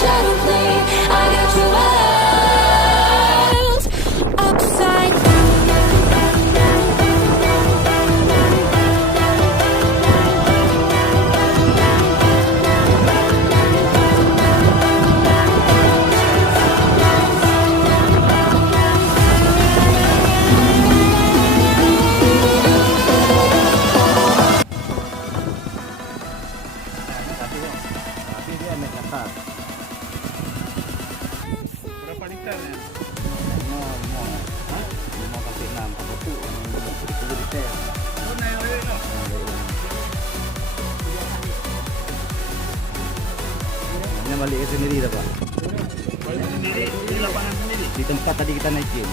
shadow play. I got you wild upside down. Tapi dia naik ke atas. Berapa liter ya? 5 sampai 6. Apa tu? 10 liter. Oh, naik oil tu. Hanya balik ke sendiri tak Pak? Balik sendiri, di lapangan sendiri. Di tempat tadi kita naikin.